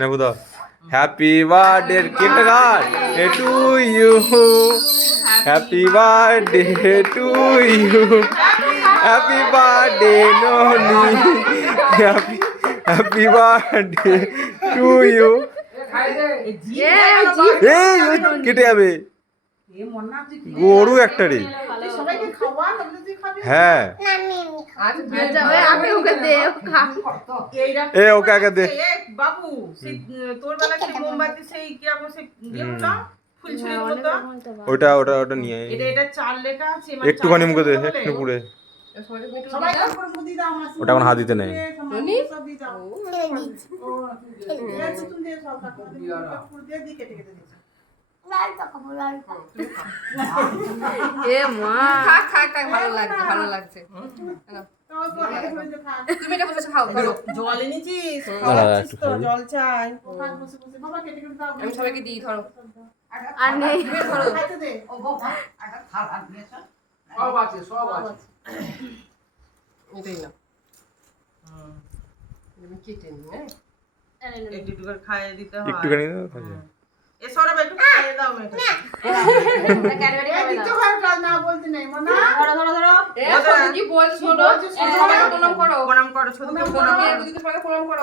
নেবো দাও। Happy birthday কেকটা cut to you, happy birthday to you, happy birthday Noni, happy birthday to you. এই কেটে যাবে, গরু একটা রে। হ্যাঁ এ ওকে আগে দে বাবু। তোর বেলা সেই মোমবাতি সেই কি আবার সেই ইয়েগুলো ফুলছুরির মতো, ওটা ওটা ওটা নিয়ে এটা চাল লেখা আছে, একটুখানি মুখে দে, একটু পুড়ে। ওটা এখন হাত দিতে নেই। জল এনেছিস? জল চাই। আমি সবাইকে দিই, ধরো। আর নেই সব আছে, সব আছে। এটাই না। আমি কেটে নিই, হ্যাঁ? একটু করে খাইয়ে দিতে হয়। একটুখানি এ সরব একটু খাইয়ে দাও মেয়েটা। ক্যাডবেরি খাবে দিতে হয় না বলতে নেই মনা। ধরো ধরো ধরো এ কি বলছো? সবাইকে প্রণাম করো। প্রণাম করো ছোট প্রণাম করো, দিদি সবাইকে প্রণাম করো।